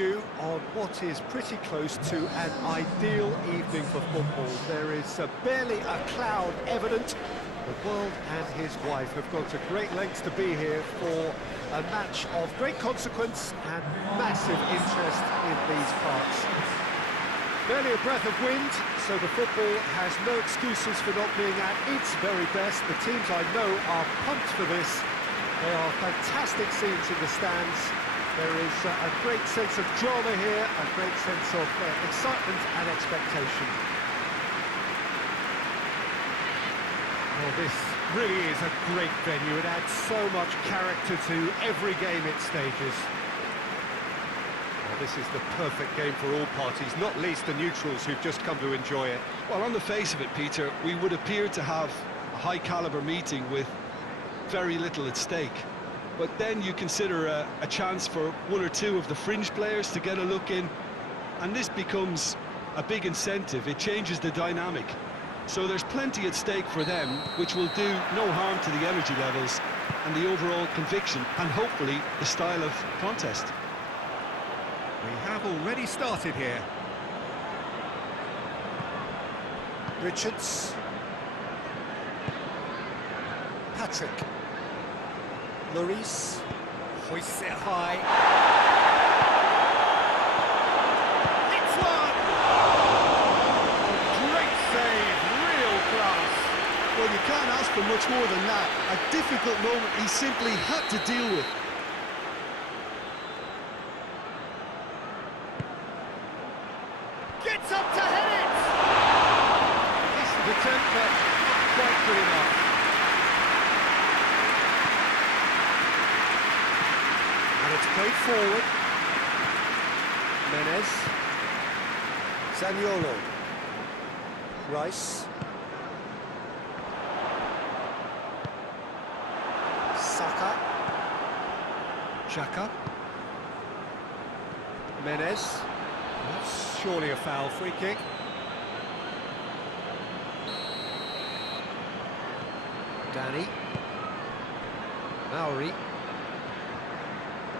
you on what is pretty close to an ideal evening for football. There is barely a cloud evident. The world and his wife have gone to great lengths to be here for a match of great consequence and massive interest in these parts. Barely a breath of wind, so the football has no excuses for not being at its very best. The teams I know are pumped for this. They are fantastic scenes in the stands. There is a great sense of drama here, a great sense of excitement and expectation. Well, this really is a great venue. It adds so much character to every game it stages. Well, this is the perfect game for all parties, not least the neutrals who've just come to enjoy it. Well, on the face of it, Peter, we would appear to have a high-caliber meeting with very little at stake. But then you consider a chance for one or two of the fringe players to get a look in, and this becomes a big incentive. It changes the dynamic. So there's plenty at stake for them, which will do no harm to the energy levels and the overall conviction, and hopefully the style of contest. We have already started here. Richards. Patrick. Lloris hoists it high. It's one! Great save, real class. Well, you can't ask for much more than that. A difficult moment he simply had to deal with. Gets up to head it! Decent attempt, but not quite good enough. And it's played forward. Menez. Zaniolo. Rice. Saka. Xhaka. Menez. That's surely a foul, free kick. Danny. Maori.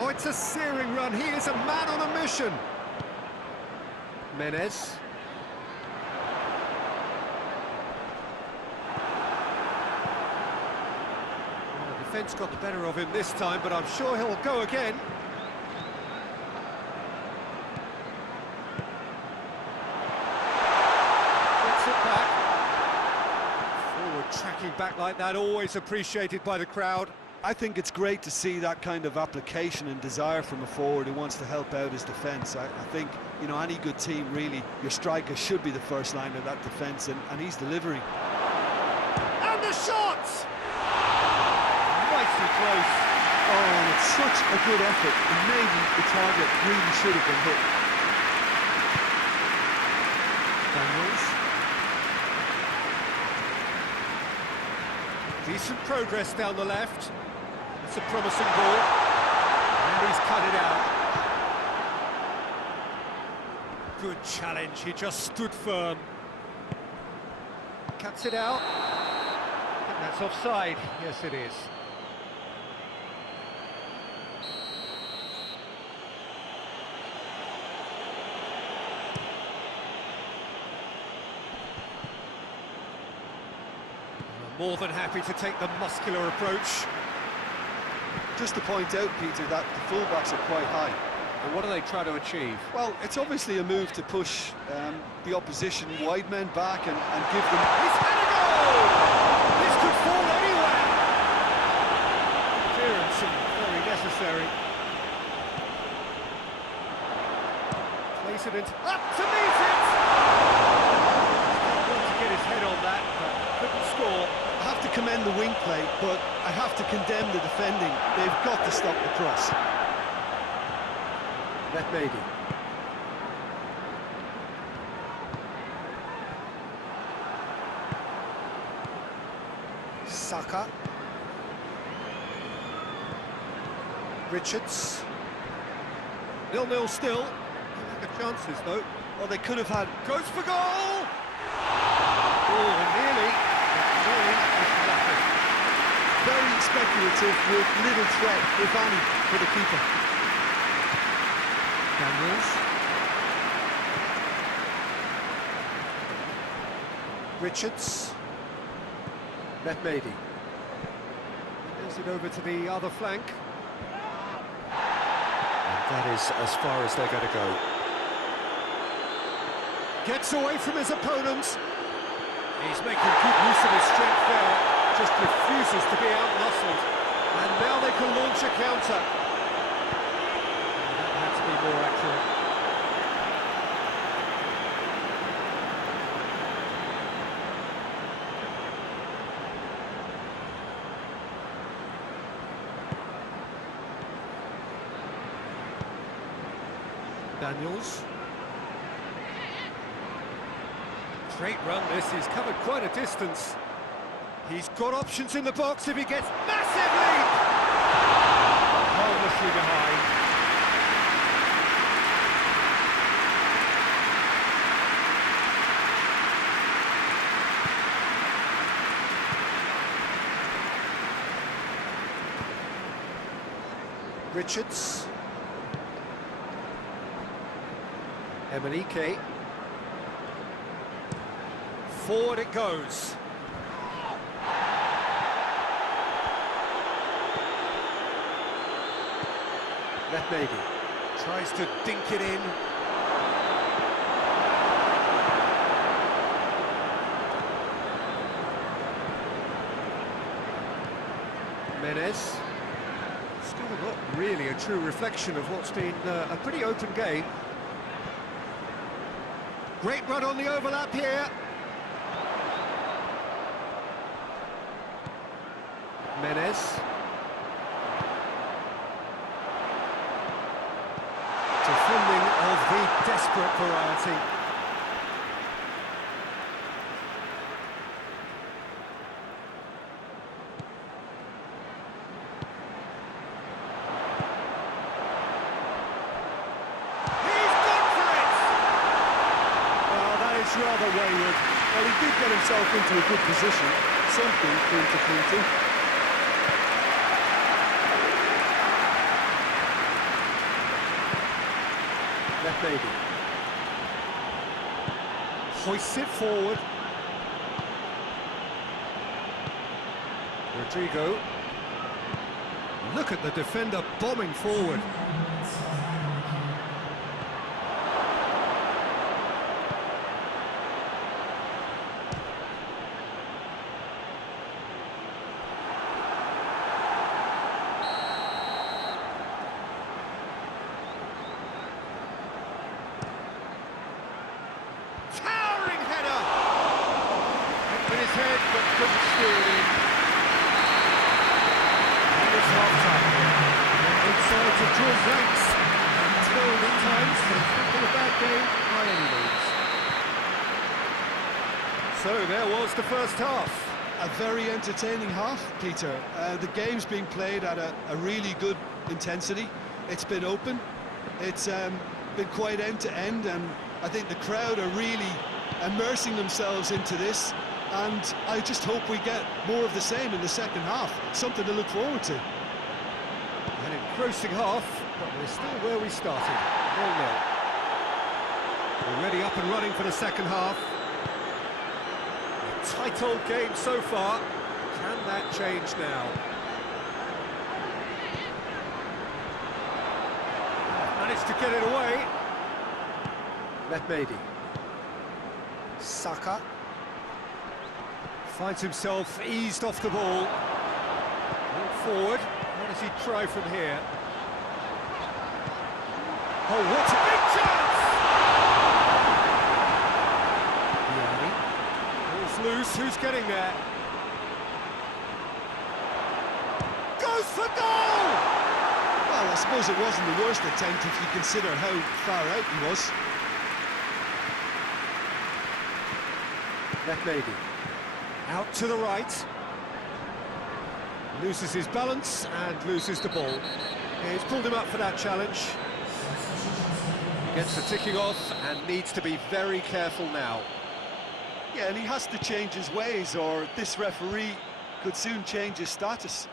Oh, it's a searing run. He is a man on a mission. Menez. Well, the defence got the better of him this time, but I'm sure he'll go again. Gets it back. Forward tracking back like that, always appreciated by the crowd. I think it's great to see that kind of application and desire from a forward who wants to help out his defence. I think, you know, any good team, really, your striker should be the first line of that defence, and he's delivering. And the shot! Nicely close. Oh, and it's such a good effort, and maybe the target really should have been hit. Daniels. Decent progress down the left. It's a promising ball. And he's cut it out. Good challenge, he just stood firm. Cuts it out. I think that's offside. Yes, it is. More than happy to take the muscular approach. Just to point out, Peter, that the fullbacks are quite high. And what do they try to achieve? Well, it's obviously a move to push the opposition wide men back and give them... He's had a goal! This could fall anywhere! Clearance and very necessary. Plays it into... Up to meet it! Wanted to get his head on that, but couldn't score. I have to commend the wing play, but I have to condemn the defending. They've got to stop the cross. That maybe. Saka. Richards. 0-0 still. The chances though. Well, they could have had... Goes for goal! Oh, nearly. Nearly. Nothing. Very speculative with little threat, if any, for the keeper. Daniels. Richards. Mehmedi. Gives it over to the other flank. And that is as far as they're going to go. Gets away from his opponent. He's making good use of his strength there. Just refuses to be out-muscled. And now they can launch a counter. That had to be more accurate. Daniels. Great run this, he's covered quite a distance. He's got options in the box if he gets massive lead! Harmlessly behind. Richards. Emenike. Forward it goes. Mehmedi tries to dink it in. Menez. Still not really a true reflection of what's been a pretty open game. Great run on the overlap here. Menez. Defending of the desperate variety. He's gone for it! Well, that is rather wayward. Well, he did get himself into a good position. Something for him to cling to. Mehmedi hoists it forward. Rodrigo. Look at the defender bombing forward. Head, but couldn't steer it in. And it's half-time. Both sides have drawn blanks. It's going at times, but it's not been a bad game by any means. So there was the first half. A very entertaining half, Peter. The game's being played at a really good intensity. It's been open. It's been quite end-to-end, and I think the crowd are really immersing themselves into this. And I just hope we get more of the same in the second half. Something to look forward to. An engrossing half, but we're still where we started. 0-0. Already up and running for the second half. A tight old game so far. Can that change now? Managed to get it away. Mehmedi. Saka. Finds himself eased off the ball. Forward. What does he try from here? Oh, what a big chance! Ball's loose. Who's getting there? Goes for goal! Well, I suppose it wasn't the worst attempt if you consider how far out he was. Mehmedi. Out to the right. Loses his balance and loses the ball. He's pulled him up for that challenge. Gets the ticking off and needs to be very careful now. Yeah, and he has to change his ways, or this referee could soon change his status.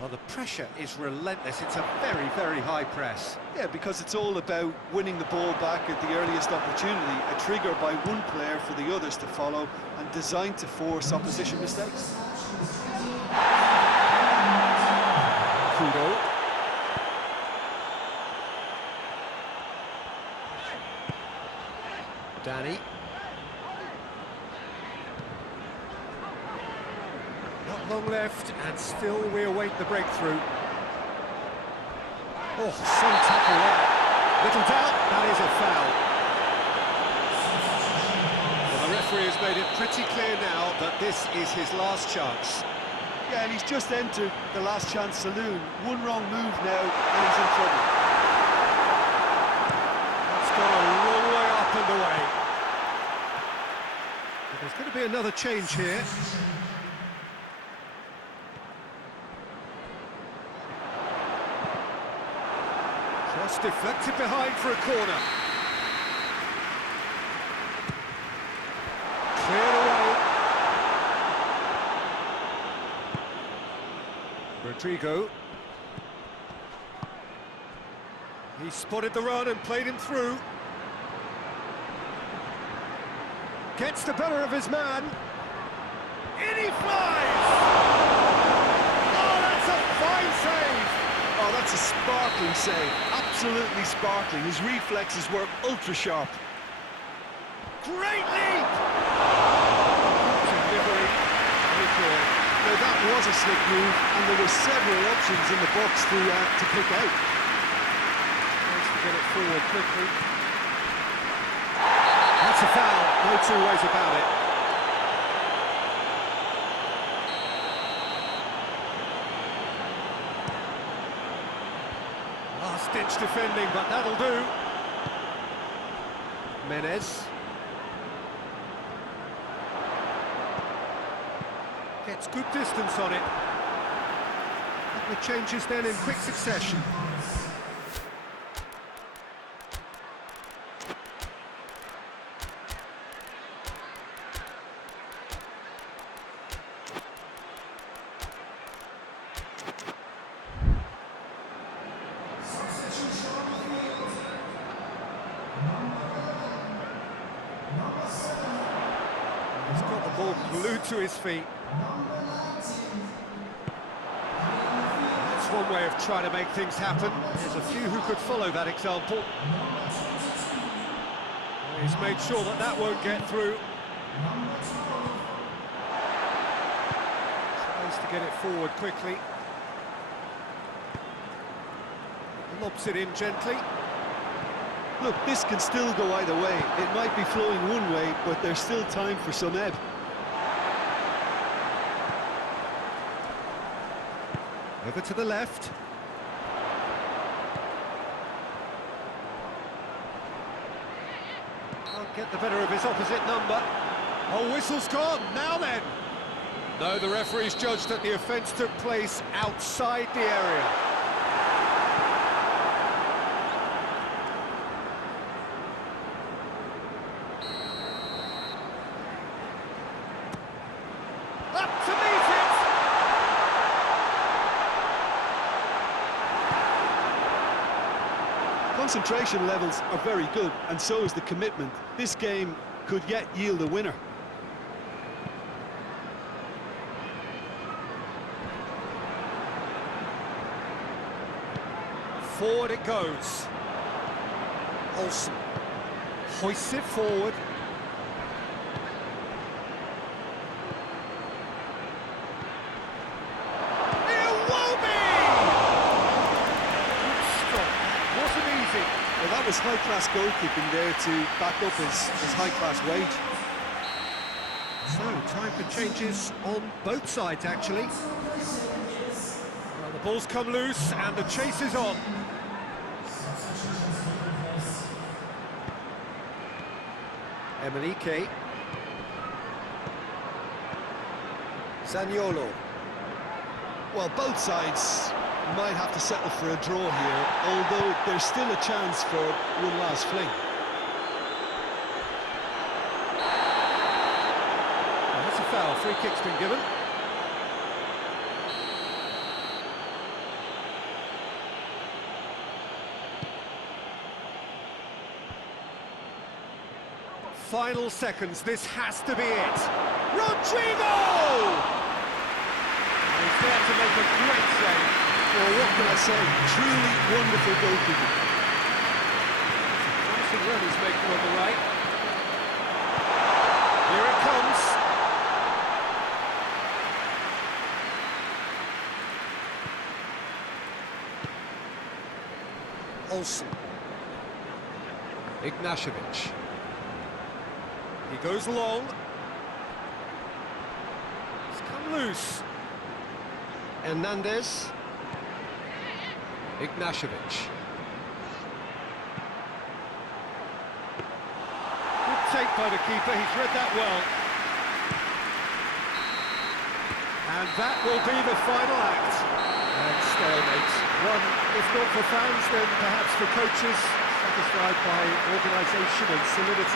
Well, the pressure is relentless. It's a very, very high press. Yeah, because it's all about winning the ball back at the earliest opportunity, a trigger by one player for the others to follow, and designed to force opposition mistakes. Kudo. Danny. Not long left, and still we await the breakthrough. Oh, some tackle there. Little doubt, that is a foul. Well, the referee has made it pretty clear now that this is his last chance. Yeah, and he's just entered the last chance saloon. One wrong move now, and he's in trouble. That's gone a long way up and away. But there's going to be another change here. Cross deflected behind for a corner. Cleared away. Rodrigo. He spotted the run and played him through. Gets the better of his man. In he flies! Oh, that's a fine save! Oh, that's a sparkling save. Absolutely sparkling. His reflexes were ultra-sharp. Great leap! Delivery. Very clear. Now, that was a slick move, and there were several options in the box to pick out. Nice to get it forward quickly. That's a foul, no two ways about it. Last-ditch defending, but that'll do. Menez. Gets good distance on it. Couple of changes then in quick succession. He's got the ball glued to his feet. That's one way of trying to make things happen. There's a few who could follow that example. He's made sure that that won't get through. Tries to get it forward quickly. Lobs it in gently. Look, this can still go either way. It might be flowing one way, but there's still time for some ebb. Over to the left. Can't get the better of his opposite number. Oh, whistle's gone. Now then. No, the referee's judged that the offence took place outside the area. Up to meet it! Concentration levels are very good, and so is the commitment. This game could yet yield a winner. Forward it goes. Olsen hoists it forward. Well, that was high-class goalkeeping there to back up his high-class wage. So, time for changes on both sides, actually. Well, the ball's come loose and the chase is on. Emelike. Zaniolo. Well, both sides might have to settle for a draw here, although there's still a chance for one last fling. Well, that's a foul. Free kick's been given. final seconds, this has to be it. Rodrigo! He's there to make a great save. Well, what can I say? Truly wonderful goalkeeping. Promising run he's making on the right. Here it comes. Olsen. Ignashevich. He goes long. He's come loose. Hernandez. Ignashevich. Good take by the keeper, he's read that well. And that will be the final act. And stalemate. One, if not for fans, then perhaps for coaches, satisfied by organisation and solidity.